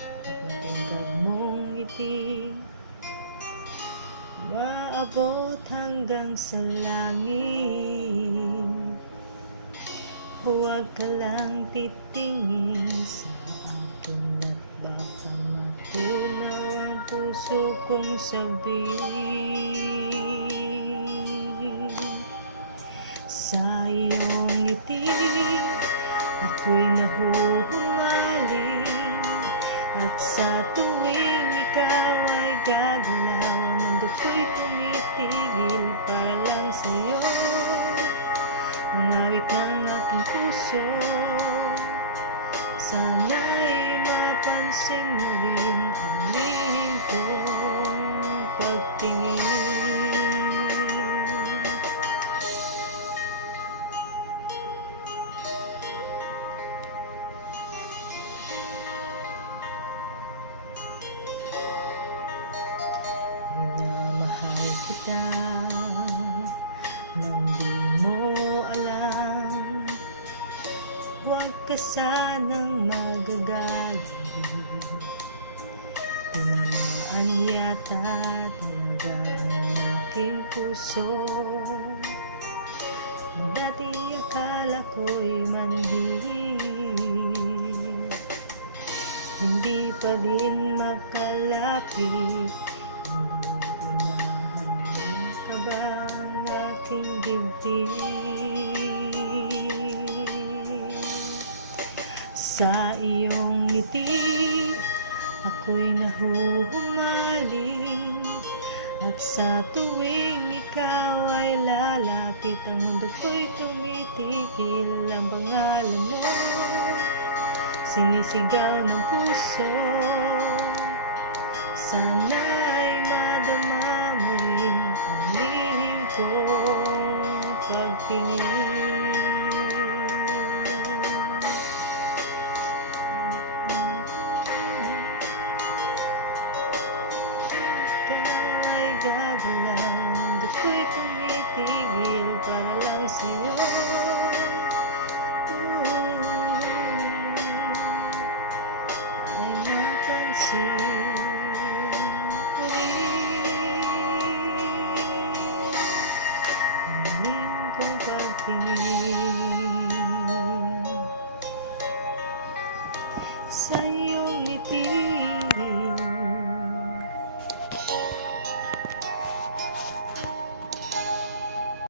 Matingkad mong ngiti, maabot hanggang sa langit. Huwag ka lang titingin sa akin at baka matunaw ang puso kong sabihin. Sa iyong ngiti, ako'y nahuhumaling, at sa tuwing ikaw ay gagalaw, ang mundo ko'y tumitigil para lang sa'yo. Ang awit ng aking puso, sana'y mapansin mo rin ang lihim kong pagtingin. Minamahal kita nang di mo alam. Huwag ka sanang magagalit, tinamaan yata talaga ang aking puso. Nang dati akala ko'y manhihil, hindi pa rin makalapit. Unahan ka ba ang aking dibdib? Sa iyong ngiti, ako'y nahuhumaling, at sa tuwing ikaw ay lalapit, ang mundo ko'y tumitigil. Ang pangalan mo, sinisigaw ng puso, sana'y madama mo rin ang lihim kong pagtingin. Para lang sa'yo, ay mapansin muling kong pagtingin sa'yo.